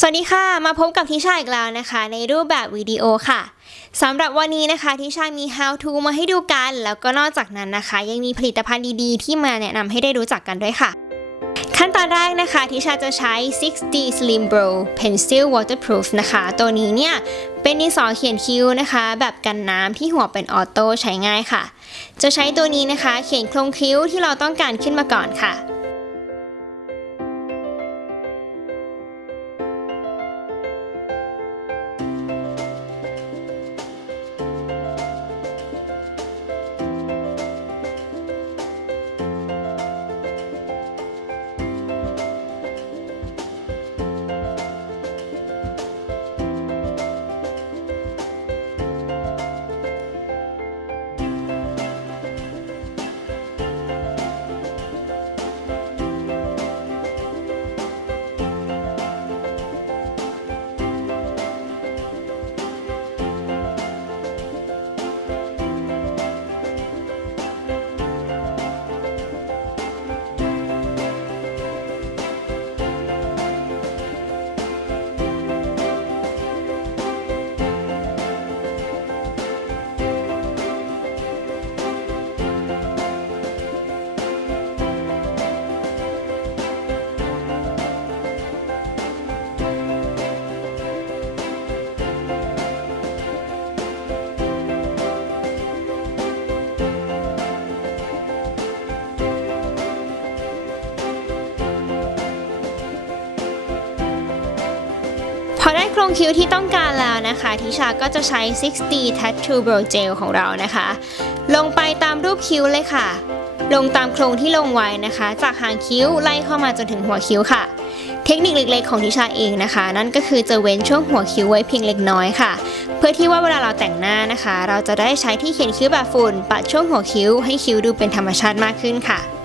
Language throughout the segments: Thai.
สวัสดีค่ะ มาพบกับทิชาอีกแล้วนะคะ ในรูปแบบวิดีโอค่ะสำหรับวันนี้นะคะทิชามี how to มาให้ดูกัน แล้วก็นอกจากนั้นนะคะ ยังมีผลิตภัณฑ์ดีๆ ที่มาแนะนำให้ได้รู้จักกันด้วยค่ะ ขั้นตอนแรกนะคะทิชาจะใช้ 6D Slim Bro Pencil Waterproof นะคะ ตัวนี้เนี่ย เป็นดินสอเขียนคิ้วนะคะ แบบกันน้ำที่หัวเป็นออโต้ใช้ง่ายค่ะ จะใช้ตัวนี้นะคะ เขียนโครงคิ้วที่เราต้องการขึ้นมาก่อนค่ะ ครงคิ้วที่ต้องการแล้วนะคะ ทิชาก็จะใช้ 6D Tattoo Brow Gel ของเรานะคะ ลงไปตามรูปคิ้วเลยค่ะ ลงตามโครงที่ลงไว้นะคะ จากหางคิ้วไล่เข้ามาจนถึงหัวคิ้วค่ะ เทคนิคเล็กๆของทิชาเองนะคะ นั่นก็คือจะเว้นช่วงหัวคิ้วไว้เพียงเล็กน้อยค่ะ เพื่อที่ว่าเวลาเราแต่งหน้านะคะ เราจะได้ใช้ที่เขียนคิ้วแบบฝุ่นปัดช่วงหัวคิ้วให้คิ้วดูเป็นธรรมชาติมากขึ้นค่ะ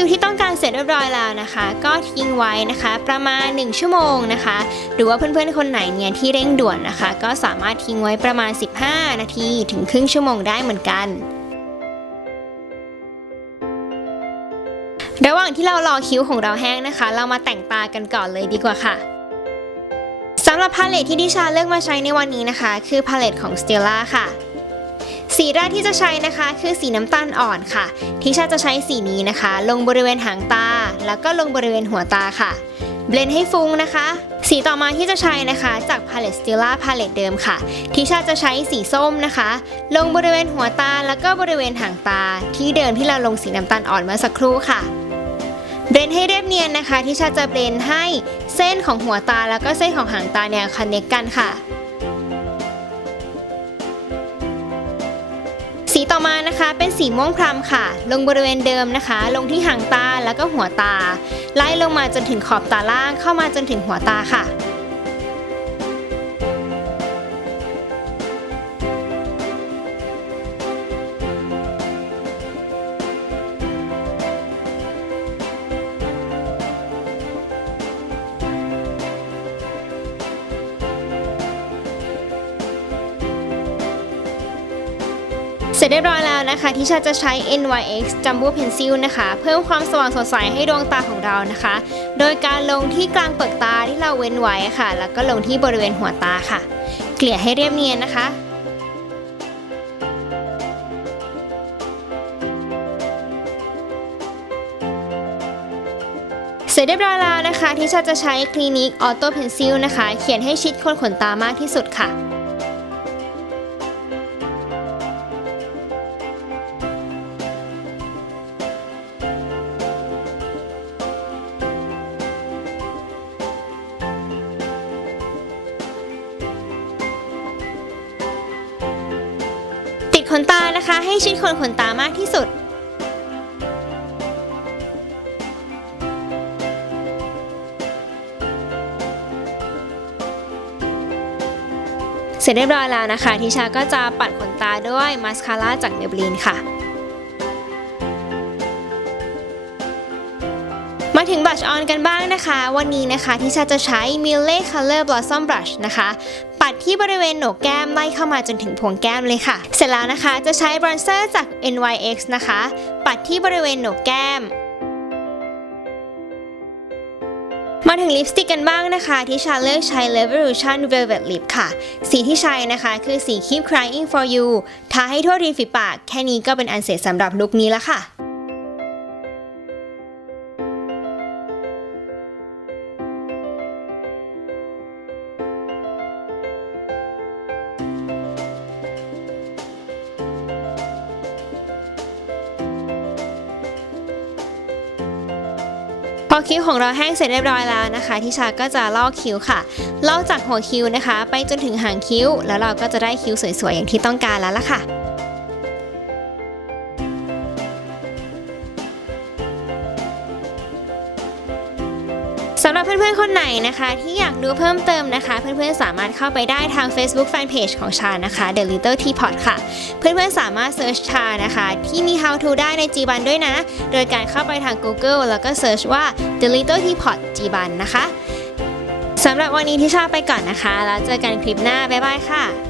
คิวที่ต้องการเสร็จเรียบร้อยแล้วนะคะ ก็ทิ้งไว้นะคะ ประมาณ 1 ชั่วโมงนะคะ หรือว่าเพื่อนๆคนไหนเนี่ยที่เร่งด่วนนะคะ ก็สามารถทิ้งไว้ประมาณ 15 นาทีถึงครึ่งชั่วโมงได้เหมือนกันระหว่างที่เรารอคิ้วของเราแห้งนะคะ เรามาแต่งตากันก่อนเลยดีกว่าค่ะสำหรับพาเลตที่ดิชาเลือกมาใช้ในวันนี้นะคะ คือพาเลตของ Stella ค่ะ สีแรกที่จะใช้นะคะ คือสีน้ำตาลอ่อนค่ะ ทิชาจะใช้สีนี้นะคะ ลงบริเวณหางตา แล้วก็ลงบริเวณหัวตาค่ะ เบลนให้ฟุ้งนะคะ สีต่อมาที่จะใช้นะคะจากพาเลตสติล่าพาเลตเดิมค่ะ ทิชาจะใช้สีส้มนะคะ ลงบริเวณหัวตาแล้วก็บริเวณหางตา ที่เดิมที่เราลงสีน้ำตาลอ่อนเมื่อสักครู่ค่ะเบลนให้เรียบเนียนนะคะทิชาจะเบลนให้เส้นของหัวตาแล้วก็เส้นของหางตาเนี่ยคอนเนคกันค่ะ สีต่อมานะคะเป็นสีม่วงพรามค่ะ ลงบริเวณเดิมนะคะ ลงที่หางตาแล้วก็หัวตา ไล่ลงมาจนถึงขอบตาล่างเข้ามาจนถึงหัวตาค่ะ เสร็จเรียบร้อยแล้วนะคะที่ชาจะใช้ NYX Jumbo Pencil นะคะ เพิ่มความสว่างสดใสให้ดวงตาของเรานะคะ โดยการลงที่กลางเปลือกตาที่เราเว้นไว้ค่ะ แล้วก็ลงที่บริเวณหัวตาค่ะ เกลี่ยให้เรียบเนียนนะคะเสร็จเรียบร้อยแล้วนะคะที่ชาจะใช้ Clinique Auto Pencil นะคะ เขียนให้ชิดคนขนตามากที่สุดค่ะ ขนตานะคะ ให้ชิดโคนขนตามากที่สุด เสร็จเรียบร้อยแล้วนะคะ ทิชาก็จะปัดขนตาด้วยมาสคาร่าจากเมบลีนค่ะ ลัชออนกันบ้างนะคะ วันนี้นะคะทิชาจะใช้ m i l l e Color Blossom Brush นะคะปัดที่บริเวณโหนกแก้มไล่เข้ามาจนถึงพวงแก้มเลยค่ะ เสร็จแล้วนะคะจะใช้บรอนเซอร์จาก NYX นะคะ ปัดที่บริเวณโหนกแก้มมาถึงลิปสติกกันบ้างนะคะ ที่ชาเลือกใช้ Revolution Velvet Lip ค่ะ สีที่ใช้นะคะคือสี Keep Crying for You ทาให้ทั่วริมฝีปาก แค่นี้ก็เป็นอันเสร็จสำหรับลุคนี้แล้วค่ะ พอคิ้วของเราแห้งเสร็จเรียบร้อยแล้วนะคะทิชาก็จะลอกคิ้วค่ะลอกจากหัวคิ้วนะคะ ไปจนถึงหางคิ้ว แล้วเราก็จะได้คิ้วสวยๆอย่างที่ต้องการแล้วล่ะค่ะำหรับเพื่อนๆคนไหนนะคะ ที่อยากดูเพิ่มเติมนะคะ เพื่อนๆสามารถเข้าไปได้ทาง Facebook Fanpage ของชานะคะ The Little Teapot ค่ะ เพื่อนๆสามารถเซิร์ชชานะคะ ที่มี How to ได้ใน g b a n ด้วยนะ โดยการเข้าไปทาง Google แล้วก็เซิร์ชว่า The Little Teapot g b a n นะคะสำหรับวันนี้ที่ชาไปก่อนนะคะ แล้วเจอกันคลิปหน้า บ๊ายบายค่ะ